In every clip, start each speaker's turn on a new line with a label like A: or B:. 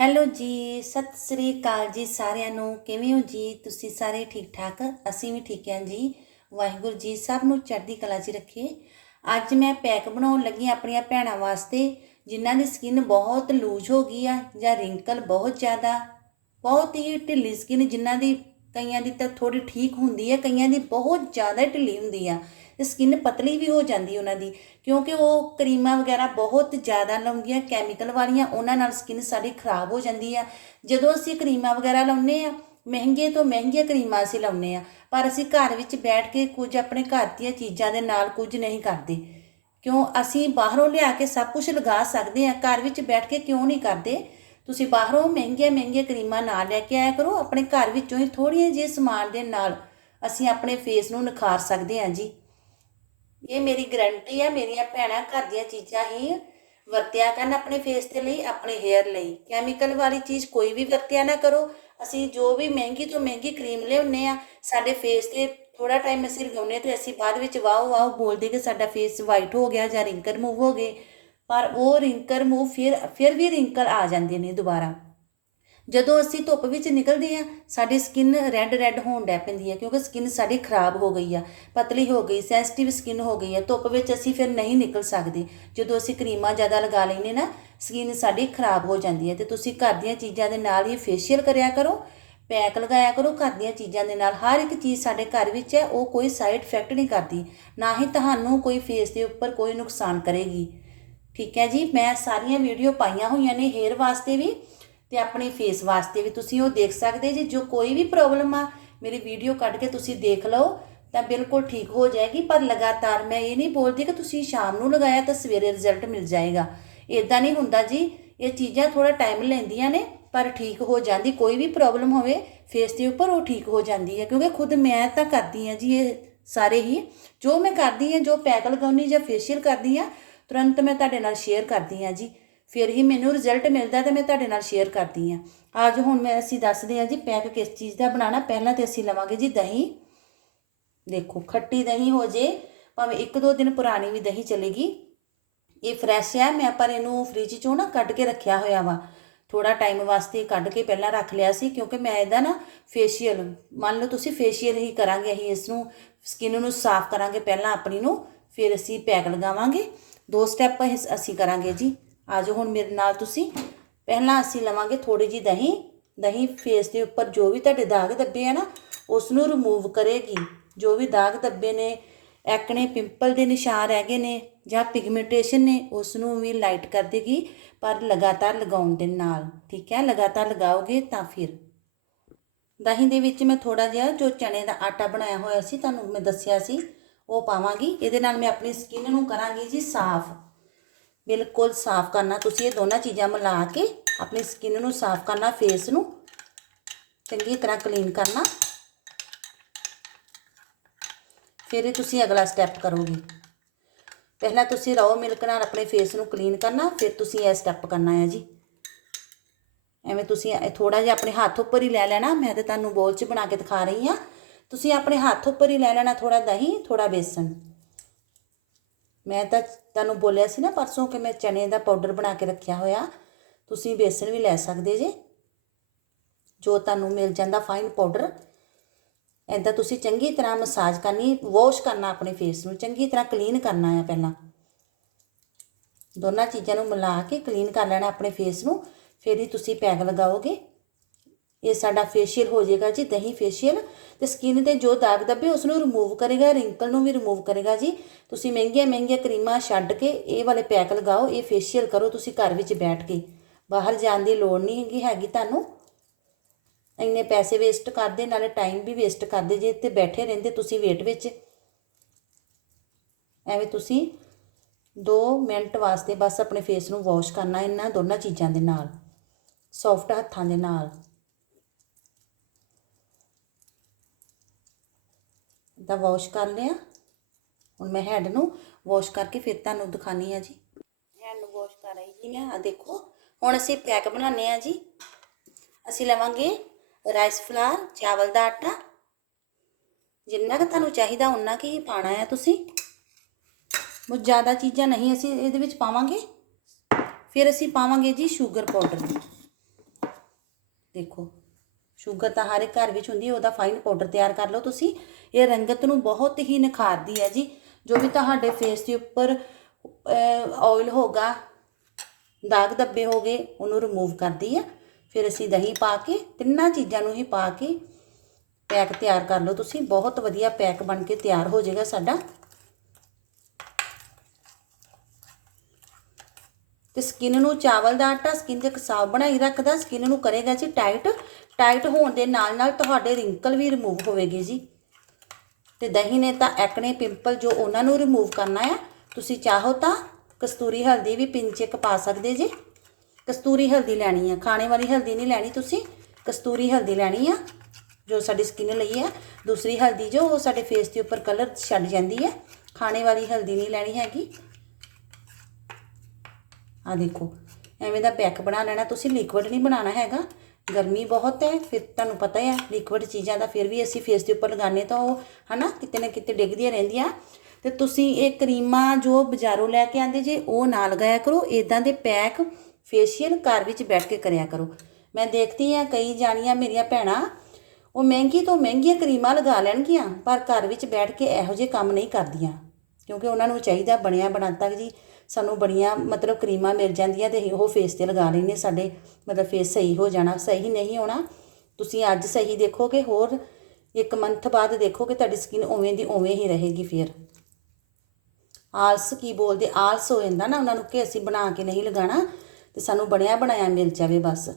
A: Hello ਜੀ, ਸਤਿ ਸ੍ਰੀ ਅਕਾਲ ਜੀ ਸਾਰਿਆਂ ਨੂੰ। ਕਿਵੇਂ ਹੋ ਜੀ? ਤੁਸੀਂ ਸਾਰੇ ਠੀਕ ਠਾਕ? ਅਸੀਂ ਵੀ ਠੀਕ ਹਾਂ ਜੀ। ਵਾਹਿਗੁਰੂ ਜੀ ਸਭ ਨੂੰ ਚੜ੍ਹਦੀ ਕਲਾ 'ਚ ਰੱਖੇ। ਅੱਜ ਮੈਂ ਪੈਕ ਬਣਾਉਣ ਲੱਗੀ ਹਾਂ ਆਪਣੀਆਂ ਭੈਣਾਂ ਵਾਸਤੇ, ਜਿਨ੍ਹਾਂ ਦੀ ਸਕਿਨ ਬਹੁਤ ਲੂਜ਼ ਹੋ ਗਈ ਆ ਜਾਂ ਰਿੰਕਲ ਬਹੁਤ ਜ਼ਿਆਦਾ। ਬਹੁਤ ਹੀ ਢਿੱਲੀ ਸਕਿਨ ਜਿਨ੍ਹਾਂ ਦੀ ਕਈਆਂ ਦੀ ਤਾਂ ਥੋੜੀ ਠੀਕ ਹੁੰਦੀ ਹੈ ਕਈਆਂ ਦੀ ਬਹੁਤ ਜ਼ਿਆਦਾ ਢਿੱਲੀ ਹੁੰਦੀ ਆ। ਤੇ ਸਕਿਨ ਪਤਲੀ ਵੀ ਹੋ ਜਾਂਦੀ ਉਹਨਾਂ ਦੀ, ਕਿਉਂਕਿ ਉਹ ਕਰੀਮਾਂ ਵਗੈਰਾ ਬਹੁਤ ਜ਼ਿਆਦਾ ਲਾਉਂਦੀਆਂ ਕੈਮੀਕਲ ਵਾਲੀਆਂ, ਉਹਨਾਂ ਨਾਲ ਸਕਿਨ ਸਾਡੀ ਖਰਾਬ ਹੋ ਜਾਂਦੀ ਆ। ਜਦੋਂ ਅਸੀਂ ਕਰੀਮਾਂ ਵਗੈਰਾ ਲਾਉਂਦੇ ਆ, ਮਹਿੰਗੇ ਤੋਂ ਮਹਿੰਗੀਆਂ ਕਰੀਮਾਂ ਅਸੀਂ ਲਾਉਂਦੇ ਆ, ਪਰ ਅਸੀਂ ਘਰ ਵਿੱਚ ਬੈਠ ਕੇ ਕੁਝ ਆਪਣੇ ਘਰ ਦੀਆਂ ਚੀਜ਼ਾਂ ਦੇ ਨਾਲ ਕੁਝ ਨਹੀਂ ਕਰਦੇ। ਕਿਉਂ? ਅਸੀਂ ਬਾਹਰੋਂ ਲਿਆ ਕੇ ਸਭ ਕੁਝ ਲਗਾ ਸਕਦੇ ਆ, ਘਰ ਵਿੱਚ ਬੈਠ ਕੇ ਕਿਉਂ ਨਹੀਂ ਕਰਦੇ? ਤੁਸੀਂ ਬਾਹਰੋਂ ਮਹਿੰਗੀਆਂ ਮਹਿੰਗੀਆਂ ਕਰੀਮਾਂ ਨਾ ਲੈ ਕੇ ਆਇਆ ਕਰੋ, ਆਪਣੇ ਘਰ ਵਿੱਚੋਂ ਹੀ ਥੋੜ੍ਹੀਆਂ ਜਿਹੇ ਸਮਾਨ ਦੇ ਨਾਲ ਅਸੀਂ ਆਪਣੇ ਫੇਸ ਨੂੰ ਨਿਖਾਰ ਸਕਦੇ ਹਾਂ ਜੀ। ਇਹ ਮੇਰੀ ਗਰੰਟੀ ਹੈ ਮੇਰੀਆਂ ਭੈਣਾਂ ਘਰ ਦੀਆਂ ਚੀਜ਼ਾਂ ਹੀ ਵਰਤਿਆ ਕਰਨ ਆਪਣੇ ਫੇਸ ਦੇ ਲਈ, ਆਪਣੇ ਹੇਅਰ ਲਈ। ਕੈਮੀਕਲ ਵਾਲੀ ਚੀਜ਼ ਕੋਈ ਵੀ ਵਰਤਿਆ ਨਾ ਕਰੋ। ਅਸੀਂ ਜੋ ਵੀ ਮਹਿੰਗੀ ਤੋਂ ਮਹਿੰਗੀ ਕਰੀਮ ਲਿਆਉਂਦੇ ਆ ਸਾਡੇ ਫੇਸ ਤੇ ਥੋੜਾ ਟਾਈਮ ਅਸੀਂ ਲਗਾਉਂਦੇ ਤੇ ਅਸੀਂ ਬਾਅਦ ਵਿੱਚ ਵਾਓ ਵਾਓ ਬੋਲਦੇ ਕਿ ਸਾਡਾ ਫੇਸ ਵਾਈਟ ਹੋ ਗਿਆ ਜਾਂ ਰਿੰਕਲ ਮੂਵ ਹੋ ਗਏ। ਪਰ ਉਹ ਰਿੰਕਲ ਮੂਵ ਫਿਰ ਫਿਰ ਵੀ ਰਿੰਕਲ ਆ ਜਾਂਦੇ ਨੇ ਦੁਬਾਰਾ। ਜਦੋਂ ਅਸੀਂ ਧੁੱਪ ਵਿੱਚ ਨਿਕਲਦੇ ਆ ਸਾਡੀ ਸਕਿਨ ਰੈੱਡ ਰੈੱਡ ਹੋਣ ਡੈ ਪੈਂਦੀ ਹੈ ਕਿਉਂਕਿ ਸਕਿਨ ਸਾਡੀ ਖਰਾਬ ਹੋ ਗਈ ਆ, ਪਤਲੀ ਹੋ ਗਈ ਸੈਂਸਿਟਿਵ ਸਕਿਨ ਹੋ ਗਈ ਆ, ਧੁੱਪ ਵਿੱਚ ਅਸੀਂ ਫਿਰ ਨਹੀਂ ਨਿਕਲ ਸਕਦੇ। ਜਦੋਂ ਅਸੀਂ ਕਰੀਮਾਂ ਜ਼ਿਆਦਾ ਲਗਾ ਲੈਂਦੇ ਨਾ ਸਕਿਨ ਸਾਡੀ ਖਰਾਬ ਹੋ ਜਾਂਦੀ ਹੈ ਤੇ ਤੁਸੀਂ ਘਰ ਦੀਆਂ ਚੀਜ਼ਾਂ ਦੇ ਨਾਲ ਹੀ ਫੇਸ਼ੀਅਲ ਕਰਿਆ ਕਰੋ ਪੈਕ ਲਗਾਇਆ ਕਰੋ, ਘਰ ਦੀਆਂ ਚੀਜ਼ਾਂ ਦੇ ਨਾਲ। ਹਰ ਇੱਕ ਚੀਜ਼ ਸਾਡੇ ਘਰ ਵਿੱਚ ਹੈ, ਉਹ ਕੋਈ ਸਾਈਡ ਇਫੈਕਟ ਨਹੀਂ ਕਰਦੀ, ਨਾ ਹੀ ਤੁਹਾਨੂੰ ਕੋਈ ਫੇਸ ਦੇ ਉੱਪਰ ਕੋਈ ਨੁਕਸਾਨ ਕਰੇਗੀ। ਠੀਕ ਹੈ ਜੀ, ਮੈਂ ਸਾਰੀਆਂ ਵੀਡੀਓ ਪਾਈਆਂ ਹੋਈਆਂ ਨੇ ਹੇਅਰ ਵਾਸਤੇ ਵੀ। ਤੇ ਆਪਣੇ ਫੇਸ ਵਾਸਤੇ ਵੀ ਤੁਸੀਂ ਉਹ ਦੇਖ ਸਕਦੇ ਜੀ ਜੋ ਕੋਈ ਵੀ ਪ੍ਰੋਬਲਮ ਆ, ਮੇਰੀ ਵੀਡੀਓ ਕੱਢ ਕੇ ਤੁਸੀਂ ਦੇਖ ਲਓ, ਤਾਂ ਬਿਲਕੁਲ ਠੀਕ ਹੋ ਜਾਏਗੀ। ਪਰ ਲਗਾਤਾਰ ਮੈਂ ਇਹ ਨਹੀਂ ਬੋਲਦੀ ਕਿ ਤੁਸੀਂ ਸ਼ਾਮ ਨੂੰ ਲਗਾਇਆ ਤਾਂ ਸਵੇਰੇ ਰਿਜ਼ਲਟ ਮਿਲ ਜਾਏਗਾ। ਇਦਾਂ ਨਹੀਂ ਹੁੰਦਾ ਜੀ, ਇਹ ਚੀਜ਼ਾਂ ਥੋੜਾ ਟਾਈਮ ਲੈਂਦੀਆਂ ਨੇ, ਪਰ ਠੀਕ ਹੋ ਜਾਂਦੀ। ਕੋਈ ਵੀ ਪ੍ਰੋਬਲਮ ਹੋਵੇ ਫੇਸ ਦੇ ਉੱਪਰ ਉਹ ਠੀਕ ਹੋ ਜਾਂਦੀ ਹੈ, ਕਿਉਂਕਿ ਖੁਦ ਮੈਂ ਤਾਂ ਕਰਦੀ ਹਾਂ ਜੀ ਇਹ ਸਾਰੇ ਹੀ। ਜੋ ਮੈਂ ਕਰਦੀ ਹਾਂ, ਜੋ ਪੈਕ ਲਗਾਉਣੀ ਜਾਂ ਫੇਸ਼ੀਅਲ ਕਰਦੀ ਹਾਂ, ਤੁਰੰਤ ਮੈਂ ਤੁਹਾਡੇ ਨਾਲ ਸ਼ੇਅਰ ਕਰਦੀ ਹਾਂ ਜੀ। ਫਿਰ ਹੀ ਮੈਨੂੰ ਰਿਜ਼ਲਟ ਮਿਲਦਾ ਤੇ ਮੈਂ ਤੁਹਾਡੇ ਨਾਲ ਸ਼ੇਅਰ ਕਰਦੀ ਹਾਂ। ਅੱਜ ਹੁਣ ਮੈਂ ਅਸੀਂ ਦੱਸਦੇ ਹਾਂ ਜੀ ਪੈਕ ਕਿਸ ਚੀਜ਼ ਦਾ ਬਣਾਉਣਾ, ਪਹਿਲਾਂ ਤੇ ਅਸੀਂ ਲਵਾਂਗੇ ਜੀ ਦਹੀਂ। ਦੇਖੋ, ਖੱਟੀ ਦਹੀਂ ਹੋ ਜੇ, ਭਾਵੇਂ ਇੱਕ ਦੋ ਦਿਨ ਪੁਰਾਣੀ ਵੀ ਦਹੀਂ ਚਲੇਗੀ। ਇਹ ਫਰੈਸ਼ ਹੈ, ਮੈਂ ਪਰ ਇਹਨੂੰ ਫ੍ਰਿਜ ਚੋਂ ਨਾ ਕੱਢ ਕੇ ਰੱਖਿਆ ਹੋਇਆ ਵਾ। ਥੋੜਾ ਟਾਈਮ ਵਾਸਤੇ ਕੱਢ ਕੇ ਪਹਿਲਾਂ ਰੱਖ ਲਿਆ ਸੀ, ਕਿਉਂਕਿ ਮੈਂ ਇਹਦਾ ਨਾ ਫੇਸ਼ੀਅਲ ਮੰਨ ਲਓ ਤੁਸੀਂ ਫੇਸ਼ੀਅਲ ਹੀ ਕਰਾਂਗੇ ਅਸੀਂ ਇਸ ਨੂੰ ਸਕਿਨ ਨੂੰ ਸਾਫ਼ ਕਰਾਂਗੇ ਪਹਿਲਾਂ ਆਪਣੀ ਨੂੰ, ਫਿਰ ਅਸੀਂ ਪੈਕ ਲਗਾਵਾਂਗੇ। ਦੋ ਸਟੈਪ ਅਸੀਂ ਕਰਾਂਗੇ ਜੀ। ਆ ਜਾਓ ਹੁਣ ਮੇਰੇ ਨਾਲ ਤੁਸੀਂ। ਪਹਿਲਾਂ ਅਸੀਂ ਲਵਾਂਗੇ ਥੋੜੀ ਜੀ ਦਹੀਂ। ਦਹੀਂ ਫੇਸ ਦੇ ਉੱਪਰ ਜੋ ਵੀ ਤੁਹਾਡੇ ਦਾਗ ਦੱਬੇ ਆ ਨਾ ਉਸ ਨੂੰ ਰਿਮੂਵ ਕਰੇਗੀ। ਜੋ ਵੀ ਦਾਗ ਦੱਬੇ ਨੇ, ਐਕਣੇ ਪਿੰਪਲ ਦੇ ਨਿਸ਼ਾਨ ਰਹਿ ਗਏ ਨੇ ਜਾਂ ਪਿਗਮੈਂਟੇਸ਼ਨ ਨੇ ਉਸ ਨੂੰ ਵੀ ਲਾਈਟ ਕਰ ਦੇਗੀ, ਪਰ ਲਗਾਤਾਰ ਲਗਾਉਣ ਦੇ ਨਾਲ। ਠੀਕ ਹੈ? ਲਗਾਤਾਰ ਲਗਾਓਗੇ ਤਾਂ ਫਿਰ। ਦਹੀਂ ਦੇ ਵਿੱਚ ਮੈਂ ਥੋੜਾ ਜਿਹਾ ਜੋ ਚਣੇ ਦਾ ਆਟਾ ਬਣਾਇਆ ਹੋਇਆ ਸੀ, ਤੁਹਾਨੂੰ ਮੈਂ ਦੱਸਿਆ ਸੀ, ਉਹ ਪਾਵਾਂਗੀ। ਇਹਦੇ ਨਾਲ ਮੈਂ ਆਪਣੀ ਸਕਿਨ ਨੂੰ ਕਰਾਂਗੀ ਜੀ ਸਾਫ਼। ਬਿਲਕੁਲ ਸਾਫ਼ ਕਰਨਾ। ਤੁਸੀਂ ਇਹ ਦੋਨਾਂ ਚੀਜ਼ਾਂ ਮਿਲਾ ਕੇ ਆਪਣੀ ਸਕਿਨ ਨੂੰ ਸਾਫ਼ ਕਰਨਾ ਫੇਸ ਨੂੰ ਚੰਗੀ ਤਰ੍ਹਾਂ ਕਲੀਨ ਕਰਨਾ। ਫਿਰ ਇਹ ਤੁਸੀਂ ਅਗਲਾ ਸਟੈਪ ਕਰੋਗੇ। ਪਹਿਲਾਂ ਤੁਸੀਂ ਰੋ ਮਿਲਕ ਨਾਲ ਆਪਣੇ ਫੇਸ ਨੂੰ ਕਲੀਨ ਕਰਨਾ, ਫਿਰ ਤੁਸੀਂ ਇਹ ਸਟੈਪ ਕਰਨਾ ਹੈ ਜੀ। ਐਵੇਂ ਤੁਸੀਂ ਥੋੜਾ ਜਿਹਾ ਆਪਣੇ ਹੱਥ ਉੱਪਰ ਹੀ ਲੈ ਲੈਣਾ, ਮੈਂ ਤਾਂ ਤੁਹਾਨੂੰ ਬੋਲ 'ਚ ਬਣਾ ਕੇ ਦਿਖਾ ਰਹੀ ਹਾਂ। ਤੁਸੀਂ ਆਪਣੇ ਹੱਥ ਉੱਪਰ ਹੀ ਲੈ ਲੈਣਾ ਥੋੜਾ ਦਹੀਂ ਥੋੜਾ ਬੇਸਨ। ਮੈਂ ਤਾਂ ਤੁਹਾਨੂੰ ਬੋਲਿਆ ਸੀ ਨਾ ਪਰਸੋਂ ਕਿ ਮੈਂ ਚਨੇ ਦਾ ਪਾਊਡਰ ਬਣਾ ਕੇ ਰੱਖਿਆ ਹੋਇਆ। ਤੁਸੀਂ ਬੇਸਨ ਵੀ ਲੈ ਸਕਦੇ ਜੇ। ਜੋ ਤੁਹਾਨੂੰ ਮਿਲ ਜਾਂਦਾ ਫਾਈਨ ਪਾਊਡਰ ਐਦਾਂ ਤੁਸੀਂ ਚੰਗੀ ਤਰ੍ਹਾਂ ਮਸਾਜ ਕਰਨੀ ਵਾਸ਼ ਕਰਨਾ ਆਪਣੇ ਫੇਸ ਨੂੰ, ਚੰਗੀ ਤਰ੍ਹਾਂ ਕਲੀਨ ਕਰਨਾ ਹੈ ਪਹਿਲਾਂ। ਦੋਨਾਂ ਚੀਜ਼ਾਂ ਨੂੰ ਮਿਲਾ ਕੇ ਕਲੀਨ ਕਰ ਲੈਣਾ ਆਪਣੇ ਫੇਸ ਨੂੰ, ਫਿਰ ਹੀ ਤੁਸੀਂ ਪੈਕ ਲਗਾਓਗੇ। ਇਹ ਸਾਡਾ ਫੇਸ਼ੀਅਲ ਹੋ ਜਾਏਗਾ ਜੀ, ਦਹੀਂ ਫੇਸ਼ੀਅਲ ਤੇ ਸਕਿਨ ਤੇ ਜੋ ਦਾਗ ਦੱਬੇ ਉਸ ਨੂੰ ਰਿਮੂਵ ਕਰੇਗਾ ਰਿੰਕਲ ਨੂੰ ਵੀ ਰਿਮੂਵ ਕਰੇਗਾ ਜੀ। ਤੁਸੀਂ ਮਹਿੰਗੀਆਂ ਮਹਿੰਗੀਆਂ ਕਰੀਮਾਂ ਛੱਡ ਕੇ ਇਹ ਵਾਲੇ ਪੈਕ ਲਗਾਓ, ਇਹ ਫੇਸ਼ੀਅਲ ਕਰੋ, ਤੁਸੀਂ ਘਰ ਵਿੱਚ ਬੈਠ ਕੇ। ਬਾਹਰ ਜਾਣ ਦੀ ਲੋੜ ਨਹੀਂ ਹੈਗੀ ਹੈਗੀ ਤੁਹਾਨੂੰ। ਇੰਨੇ ਪੈਸੇ ਵੇਸਟ ਕਰਦੇ, ਨਾਲੇ ਟਾਈਮ ਵੀ ਵੇਸਟ ਕਰਦੇ, ਜੇ ਤੇ ਬੈਠੇ ਰਹਿੰਦੇ ਤੁਸੀਂ ਵੇਟ ਵਿੱਚ। ਐਵੇਂ ਤੁਸੀਂ 2 ਮਿੰਟ ਵਾਸਤੇ ਬਸ ਆਪਣੇ ਫੇਸ ਨੂੰ ਵਾਸ਼ ਕਰਨਾ, ਇਹਨਾਂ ਦੋਨਾਂ ਚੀਜ਼ਾਂ ਦੇ ਨਾਲ ਸੌਫਟ ਹੱਥਾਂ ਦੇ ਨਾਲ। ਦਾ ਵਾਸ਼ ਕਰ ਲਿਆ। ਹੁਣ ਮੈਂ ਹੈਡ ਨੂੰ ਵਾਸ਼ ਕਰਕੇ ਫਿਰ ਤੁਹਾਨੂੰ ਦਿਖਾਨੀ ਆ ਜੀ। ਹੈਡ ਨੂੰ ਵਾਸ਼ ਕਰ ਰਹੀ ਜੀ ਮੈਂ। ਆ ਦੇਖੋ, ਹੁਣ ਅਸੀਂ ਪੈਕ ਬਣਾਉਂਦੇ ਆ ਜੀ। ਅਸੀਂ ਲਵਾਂਗੇ ਰਾਈਸ ਫਲਾਰ ਚਾਵਲ ਦਾ ਆਟਾ। ਜਿੰਨਾ ਕਿ ਤੁਹਾਨੂੰ ਚਾਹੀਦਾ ਉਨਾ ਕੀ ਪਾਣਾ ਹੈ ਤੁਸੀਂ। ਬਹੁਤ ਜ਼ਿਆਦਾ ਚੀਜ਼ਾਂ ਨਹੀਂ ਅਸੀਂ ਇਹਦੇ ਵਿੱਚ ਪਾਵਾਂਗੇ। ਫਿਰ ਅਸੀਂ ਪਾਵਾਂਗੇ ਜੀ ਸ਼ੂਗਰ ਪਾਊਡਰ ਦੇਖੋ ਸ਼ੂਗਰ ਤਾਂ ਹਰ ਇੱਕ ਘਰ ਵਿੱਚ ਹੁੰਦੀ ਹੈ, ਉਹਦਾ ਫਾਈਨ ਪਾਊਡਰ ਤਿਆਰ ਕਰ ਲਓ ਤੁਸੀਂ। ਇਹ ਰੰਗਤ ਨੂੰ ਬਹੁਤ ਹੀ ਨਿਖਾਰਦੀ ਹੈ ਜੀ, ਜੋ ਵੀ ਤੁਹਾਡੇ ਫੇਸ ਦੇ ਉੱਪਰ ਆਇਲ ਹੋਗਾ ਦਾਗ ਧੱਬੇ ਹੋ ਗਏ, ਉਹਨੂੰ ਰਿਮੂਵ ਕਰਦੀ ਹੈ। ਫਿਰ ਅਸੀਂ ਦਹੀਂ ਪਾ ਕੇ, ਤਿੰਨਾਂ ਚੀਜ਼ਾਂ ਨੂੰ ਹੀ ਪਾ ਕੇ ਪੈਕ ਤਿਆਰ ਕਰ ਲਓ ਤੁਸੀਂ। ਬਹੁਤ ਵਧੀਆ ਪੈਕ ਬਣ ਕੇ ਤਿਆਰ ਹੋ ਜਾਏਗਾ ਸਾਡਾ। ਤੇ ਸਕਿਨ ਨੂੰ ਚਾਵਲ ਦਾ ਆਟਾ ਸਕਿਨ ਦੇ ਕਸਾਵ ਬਣਾਈ ਰੱਖਦਾ ਸਕਿਨ ਨੂੰ ਕਰੇਗਾ ਜੀ ਟਾਈਟ ਟਾਈਟ ਹੋਣ ਦੇ ਨਾਲ ਨਾਲ ਤੁਹਾਡੇ ਰਿੰਕਲ ਵੀ ਰਿਮੂਵ ਹੋਵੇਗੇ ਜੀ। ਤੇ ਦਹੀਂ ਨੇ ਤਾਂ ਐਕਣੇ ਪਿੰਪਲ ਜੋ ਉਹਨਾਂ ਨੂੰ ਰਿਮੂਵ ਕਰਨਾ ਆ, ਤੁਸੀਂ ਚਾਹੋ ਤਾਂ ਕਸਤੂਰੀ ਹਲਦੀ ਵੀ ਪਿੰਚ ਇੱਕ ਪਾ ਸਕਦੇ ਜੀ। ਕਸਤੂਰੀ ਹਲਦੀ ਲੈਣੀ ਆ, ਖਾਣੇ ਵਾਲੀ ਹਲਦੀ ਨਹੀਂ ਲੈਣੀ ਤੁਸੀਂ, ਕਸਤੂਰੀ ਹਲਦੀ ਲੈਣੀ ਆ, ਜੋ ਸਾਡੀ ਸਕਿਨ ਲਈ ਹੈ ਦੂਸਰੀ ਹਲਦੀ ਜੋ, ਉਹ ਸਾਡੇ ਫੇਸ ਦੇ ਉੱਪਰ ਕਲਰ ਛੱਡ ਜਾਂਦੀ ਹੈ ਖਾਣੇ ਵਾਲੀ ਹਲਦੀ ਨਹੀਂ ਲੈਣੀ ਹੈਗੀ। ਆ ਦੇਖੋ, ਐਵੇਂ ਦਾ ਪੈਕ ਬਣਾ ਲੈਣਾ, ਤੁਸੀਂ ਲਿਕਵਿਡ ਨਹੀਂ ਬਣਾਉਣਾ ਹੈਗਾ। ਗਰਮੀ ਬਹੁਤ ਹੈ, ਫਿਰ ਤੁਹਾਨੂੰ ਪਤਾ ਹੈ ਲਿਕਵਿਡ ਚੀਜ਼ਾਂ ਦਾ ਫਿਰ ਵੀ ਅਸੀਂ ਫੇਸ ਦੇ ਉੱਪਰ ਲਗਾਉਂਦੇ ਤਾਂ ਉਹ, ਹਨਾ, ਕਿਤੇ ਨਾ ਕਿਤੇ ਡਿੱਗਦੀਆਂ ਰਹਿੰਦੀਆਂ। ਤੇ ਤੁਸੀਂ ਇਹ ਕਰੀਮਾਂ ਜੋ ਬਾਜ਼ਾਰੋਂ ਲੈ ਕੇ ਆਂਦੇ ਜੇ, ਉਹ ਨਾ ਲਗਾਇਆ ਕਰੋ ਇਦਾਂ ਦੇ ਪੈਕ ਫੇਸ਼ੀਅਲ ਘਰ ਵਿੱਚ ਬੈਠ ਕੇ ਕਰਿਆ ਕਰੋ। ਮੈਂ ਦੇਖਦੀ ਆ ਕਈ ਜਾਣੀਆਂ ਮੇਰੀਆਂ ਭੈਣਾਂ, ਉਹ ਮਹਿੰਗੀ ਤੋਂ ਮਹਿੰਗੀਆਂ ਕਰੀਮਾਂ ਲਗਾ ਲੈਣਗੀਆਂ, ਪਰ ਘਰ ਵਿੱਚ ਬੈਠ ਕੇ ਇਹੋ ਜਿਹੇ ਕੰਮ ਨਹੀਂ ਕਰਦੀਆਂ, ਕਿਉਂਕਿ ਉਹਨਾਂ ਨੂੰ ਚਾਹੀਦਾ ਬਣਿਆ ਬਣਾਤਾ ਜੀ। ਸਾਨੂੰ ਬੜੀਆਂ ਮਤਲਬ ਕਰੀਮਾਂ ਮਿਲ ਜਾਂਦੀਆਂ ਤੇ ਅਸੀਂ ਉਹ ਫੇਸ ਤੇ ਲਗਾ ਲੈਂਦੇ ਸਾਡੇ ਮਤਲਬ ਫੇਸ ਸਹੀ ਹੋ ਜਾਣਾ, ਸਹੀ ਨਹੀਂ ਹੋਣਾ। ਤੁਸੀਂ ਅੱਜ ਸਹੀ ਦੇਖੋਗੇ, ਹੋਰ ਇੱਕ ਮੰਥ ਬਾਅਦ ਦੇਖੋਗੇ, ਤੁਹਾਡੀ ਸਕਿਨ ਉਵੇਂ ਦੀ ਉਵੇਂ ਹੀ ਰਹੇਗੀ ਫਿਰ। ਆਲਸ ਕੀ ਬੋਲਦੇ? ਆਲਸ ਹੋ ਜਾਂਦਾ ਨਾ ਉਹਨਾਂ ਨੂੰ ਕਿ ਅਸੀਂ ਬਣਾ ਕੇ ਨਹੀਂ ਲਗਾਣਾ ਤੇ ਸਾਨੂੰ ਬਣਿਆ ਬਣਾਇਆ ਮਿਲ ਜਾਵੇ ਬਸ।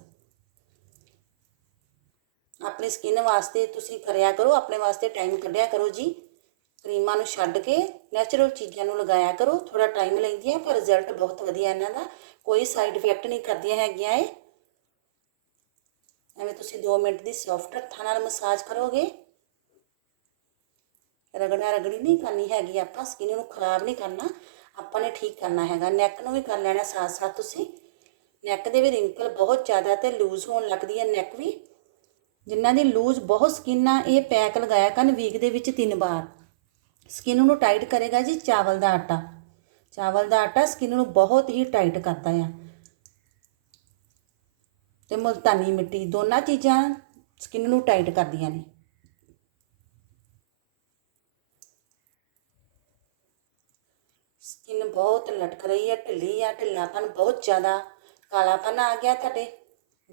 A: ਆਪਣੀ ਸਕਿਨ ਵਾਸਤੇ ਤੁਸੀਂ ਕਰਿਆ ਕਰੋ, ਆਪਣੇ ਵਾਸਤੇ ਟਾਈਮ ਕੱਢਿਆ ਕਰੋ ਜੀ। ਕਰੀਮਾਂ ਨੂੰ ਛੱਡ ਕੇ ਨੈਚੁਰਲ ਚੀਜ਼ਾਂ ਨੂੰ ਲਗਾਇਆ ਕਰੋ। ਥੋੜਾ ਟਾਈਮ ਲੈਂਦੀਆਂ ਪਰ ਰਿਜ਼ਲਟ ਬਹੁਤ ਵਧੀਆ ਇਹਨਾਂ ਦਾ। ਕੋਈ ਸਾਈਡ ਇਫੈਕਟ ਨਹੀਂ ਕਰਦੀਆਂ ਹੈਗੀਆਂ ਇਹ। ਐਵੇਂ ਤੁਸੀਂ 2 ਮਿੰਟ ਦੀ ਸੌਫਟ ਹੱਥਾਂ ਨਾਲ ਮਸਾਜ ਕਰੋਗੇ। ਰਗੜਾ ਰਗੜੀ ਨਹੀਂ ਕਰਨੀ ਹੈਗੀ ਆਪਾਂ ਸਕਿਨ ਨੂੰ ਖਰਾਬ ਨਹੀਂ ਕਰਨਾ। ਆਪਾਂ ਨੇ ਠੀਕ ਕਰਨਾ ਹੈਗਾ। ਨੈਕ ਨੂੰ ਵੀ ਕਰ ਲੈਣਾ ਸਾਥ ਸਾਥ ਤੁਸੀਂ। ਨੈਕ ਦੇ ਵੀ ਰਿੰਕਲ ਬਹੁਤ ਜ਼ਿਆਦਾ ਤੇ ਲੂਜ਼ ਹੋਣ ਲੱਗਦੀ ਹੈ ਨੈਕ ਵੀ। ਜਿਨ੍ਹਾਂ ਦੀ ਲੂਜ਼ ਬਹੁਤ ਸਕਿਨ ਆ, ਇਹ ਪੈਕ ਲਗਾਇਆ ਕਰਨ ਵੀਕ ਦੇ ਵਿੱਚ ਤਿੰਨ ਵਾਰ। ਸਕਿਨ ਨੂੰ ਟਾਈਟ ਕਰੇਗਾ ਜੀ ਚਾਵਲ ਦਾ ਆਟਾ। ਚਾਵਲ ਦਾ ਆਟਾ ਸਕਿਨ ਨੂੰ ਬਹੁਤ ਹੀ ਟਾਈਟ ਕਰਦਾ ਆ। ਤੇ ਮੁਲਤਾਨੀ ਮਿੱਟੀ ਦੋਨਾਂ ਚੀਜ਼ਾਂ ਸਕਿਨ ਨੂੰ ਟਾਈਟ ਕਰਦੀਆਂ ਨੇ। ਸਕਿਨ ਬਹੁਤ ਲਟਕ ਰਹੀ ਹੈ ਢਿੱਲੀ ਆ, ਢਿੱਲਾਪਨ ਬਹੁਤ ਜ਼ਿਆਦਾ, ਕਾਲਾਪਨ ਆ ਗਿਆ ਤੁਹਾਡੇ।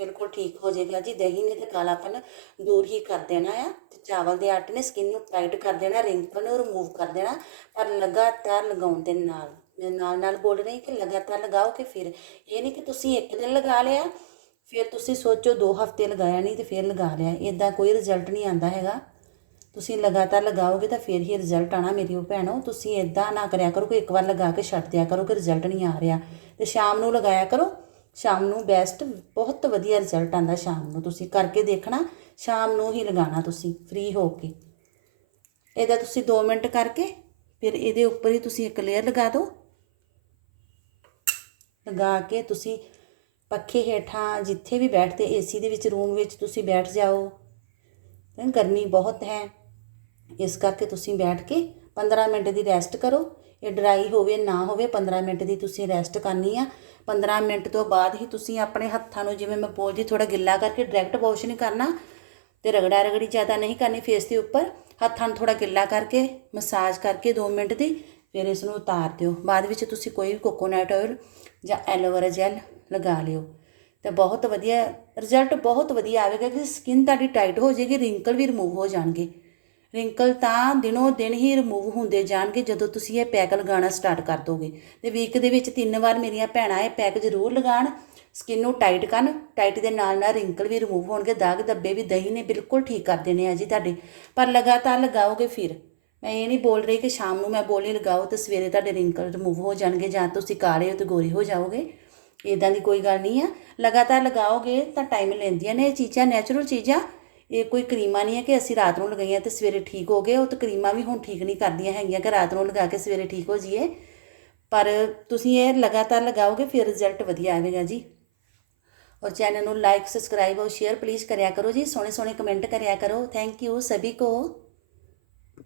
A: ਬਿਲਕੁਲ ਠੀਕ ਹੋ ਜਾਏਗਾ ਜੀ। ਦਹੀਂ ਨੇ ਤੇ ਕਾਲਾਪਨ ਦੂਰ ਹੀ ਕਰ ਦੇਣਾ ਆ ਤੇ ਚਾਵਲ ਦੇ ਆਟੇ ਨੇ ਸਕਿਨ ਨੂੰ ਟਾਈਟ ਕਰ ਦੇਣਾ ਰਿੰਕਲ ਨੂੰ ਰਿਮੂਵ ਕਰ ਦੇਣਾ, ਪਰ ਲਗਾਤਾਰ ਲਗਾਉਣ ਦੇ ਨਾਲ। ਮੈਂ ਨਾਲ ਨਾਲ ਬੋਲ ਰਹੀ ਕਿ ਲਗਾਤਾਰ ਲਗਾਓ ਕਿ ਫਿਰ ਇਹ ਨਹੀਂ ਕਿ ਤੁਸੀਂ ਇੱਕ ਦਿਨ ਲਗਾ ਲਿਆ, ਫਿਰ ਤੁਸੀਂ ਸੋਚੋ ਦੋ ਹਫ਼ਤੇ ਲਗਾਇਆ ਨਹੀਂ ਤੇ ਫਿਰ ਲਗਾ ਲਿਆ। ਇਦਾਂ ਕੋਈ ਰਿਜ਼ਲਟ ਨਹੀਂ ਆਂਦਾ ਹੈਗਾ। ਤੁਸੀਂ ਲਗਾਤਾਰ ਲਗਾਓਗੇ ਤਾਂ ਫਿਰ ਹੀ ਰਿਜ਼ਲਟ ਆਣਾ ਮੇਰੀ ਉਹ ਭੈਣੋ। ਤੁਸੀਂ ਇਦਾਂ ਨਾ ਕਰਿਆ ਕਰੋ ਕਿ ਇੱਕ ਵਾਰ ਲਗਾ ਕੇ ਛੱਡ ਦਿਆ ਕਰੋ ਕਿ ਰਿਜ਼ਲਟ ਨਹੀਂ ਆ ਰਿਹਾ। ਤੇ ਸ਼ਾਮ ਨੂੰ ਲਗਾਇਆ ਕਰੋ। ਸ਼ਾਮ ਨੂੰ ਬੈਸਟ ਬਹੁਤ ਵਧੀਆ ਰਿਜ਼ਲਟ ਆਂਦਾ ਸ਼ਾਮ ਨੂੰ। ਤੁਸੀਂ ਕਰਕੇ ਦੇਖਣਾ, ਸ਼ਾਮ ਨੂੰ ਹੀ ਲਗਾਉਣਾ ਤੁਸੀਂ ਫ੍ਰੀ ਹੋ ਕੇ। ਇਹਦਾ ਤੁਸੀਂ 2 ਮਿੰਟ ਕਰਕੇ, ਫਿਰ ਇਹਦੇ ਉੱਪਰ ਹੀ ਤੁਸੀਂ ਇੱਕ ਲੇਅਰ ਲਗਾ ਦਿਓ। ਲਗਾ ਕੇ ਤੁਸੀਂ ਪੱਖੇ ਹੇਠਾਂ ਜਿੱਥੇ ਵੀ ਬੈਠਦੇ ਏਸੀ ਦੇ ਵਿੱਚ ਰੂਮ ਵਿੱਚ ਤੁਸੀਂ ਬੈਠ ਜਾਓ। ਗਰਮੀ ਬਹੁਤ ਹੈ। ਇਸ ਕਰਕੇ ਤੁਸੀਂ ਬੈਠ ਕੇ 15 ਮਿੰਟ ਦੀ ਰੈਸਟ ਕਰੋ। ਇਹ ਡਰਾਈ ਹੋਵੇ, ਨਾ ਹੋਵੇ 15 ਮਿੰਟ ਦੀ ਤੁਸੀਂ ਰੈਸਟ ਕਰਨੀ ਆ। 15 ਮਿੰਟ ਤੋਂ ਬਾਅਦ ਹੀ ਤੁਸੀਂ ਆਪਣੇ ਹੱਥਾਂ ਨੂੰ ਜਿਵੇਂ ਮੈਂ ਬੋਲਦੀ ਥੋੜਾ ਗਿੱਲਾ ਕਰਕੇ ਡਾਇਰੈਕਟ ਵਾਸ਼ ਨਹੀਂ ਕਰਨਾ ਤੇ ਰਗੜਾ ਰਗੜੀ ਜ਼ਿਆਦਾ ਨਹੀਂ ਕਰਨੀ ਫੇਸ ਦੇ ਉੱਪਰ, ਹੱਥਾਂ ਨੂੰ ਥੋੜਾ ਗਿੱਲਾ ਕਰਕੇ ਮਸਾਜ ਕਰਕੇ 2 ਮਿੰਟ ਦੀ ਫਿਰ ਇਸ ਨੂੰ ਉਤਾਰ ਦਿਓ। ਬਾਅਦ ਵਿੱਚ ਤੁਸੀਂ ਕੋਈ ਵੀ ਕੋਕੋਨਟ ਆਇਲ ਜਾਂ ਐਲੋਵੇਰਾ ਜੈਲ ਲਗਾ ਲਿਓ। ਤੇ ਬਹੁਤ ਵਧੀਆ ਰਿਜ਼ਲਟ ਬਹੁਤ ਵਧੀਆ ਆਵੇਗਾ ਕਿ ਸਕਿਨ ਤੁਹਾਡੀ ਟਾਈਟ ਹੋ ਜਾਏਗੀ ਰਿੰਕਲ ਵੀ ਰਿਮੂਵ ਹੋ ਜਾਣਗੇ। ਰਿੰਕਲ ਤਾਂ ਦਿਨੋ ਦਿਨ ਹੀ ਰਿਮੂਵ ਹੁੰਦੇ ਜਾਣਗੇ ਜਦੋਂ ਤੁਸੀਂ ਇਹ ਪੈਕ ਲਗਾਉਣਾ ਸਟਾਰਟ ਕਰ ਦੋਗੇ। ਤੇ ਵੀਕ ਦੇ ਵਿੱਚ ਤਿੰਨ ਵਾਰ ਮੇਰੀਆਂ ਭੈਣਾਂ ਇਹ ਪੈਕ ਜ਼ਰੂਰ ਲਗਾਉਣ। ਸਕਿਨ ਨੂੰ ਟਾਈਟ ਕਰਨ ਟਾਈਟ ਦੇ ਨਾਲ ਨਾਲ ਰਿੰਕਲ ਵੀ ਰਿਮੂਵ ਹੋਣਗੇ, ਦਾਗ ਧੱਬੇ ਵੀ ਦਹੀਂ ਨੇ ਬਿਲਕੁਲ ਠੀਕ ਕਰ ਦੇਣੇ ਆ ਜੀ ਤੁਹਾਡੇ। ਪਰ ਲਗਾਤਾਰ ਲਗਾਓਗੇ ਫਿਰ? ਮੈਂ ਇਹ ਨਹੀਂ ਬੋਲ ਰਹੀ ਕਿ ਸ਼ਾਮ ਨੂੰ ਮੈਂ ਬੋਲੀ ਲਗਾਓ ਤੇ ਸਵੇਰੇ ਤੁਹਾਡੇ ਰਿੰਕਲ ਰਿਮੂਵ ਹੋ ਜਾਣਗੇ ਜਾਂ ਤੁਸੀਂ ਕਾਲੇ ਹੋ ਤੇ ਗੋਰੇ ਹੋ ਜਾਓਗੇ। ਇਦਾਂ ਦੀ ਕੋਈ ਗੱਲ ਨਹੀਂ ਆ। ਲਗਾਤਾਰ ਲਗਾਓਗੇ ਤਾਂ ਟਾਈਮ ਲੈਂਦੀਆਂ ਨੇ ਇਹ ਚੀਜ਼ਾਂ ਨੈਚੁਰਲ ਚੀਜ਼ਾਂ। ਇਹ ਕੋਈ ਕਰੀਮਾਂ ਨਹੀਂ ਹੈ ਕਿ ਅਸੀਂ ਰਾਤ ਨੂੰ ਲਗਾਈਆਂ ਤੇ ਸਵੇਰੇ ਠੀਕ ਹੋ ਗਏ ਉਹ ਤਾਂ ਕਰੀਮਾਂ ਵੀ ਹੁਣ ਠੀਕ ਨਹੀਂ ਕਰਦੀਆਂ ਹੈਗੀਆਂ ਕਿ ਰਾਤ ਨੂੰ ਲਗਾ ਕੇ ਸਵੇਰੇ ਠੀਕ ਹੋ ਜਾਈਏ ਪਰ ਤੁਸੀਂ ਇਹ ਲਗਾਤਾਰ ਲਗਾਓਗੇ ਫਿਰ ਰਿਜ਼ਲਟ ਵਧੀਆ ਆਵੇਗਾ ਜੀ और चैनल ਨੂੰ ਲਾਈਕ ਸਬਸਕ੍ਰਾਈਬ और शेयर प्लीज़ करिया करो जी सोने सोने कमेंट करिया करो थैंक यू सभी को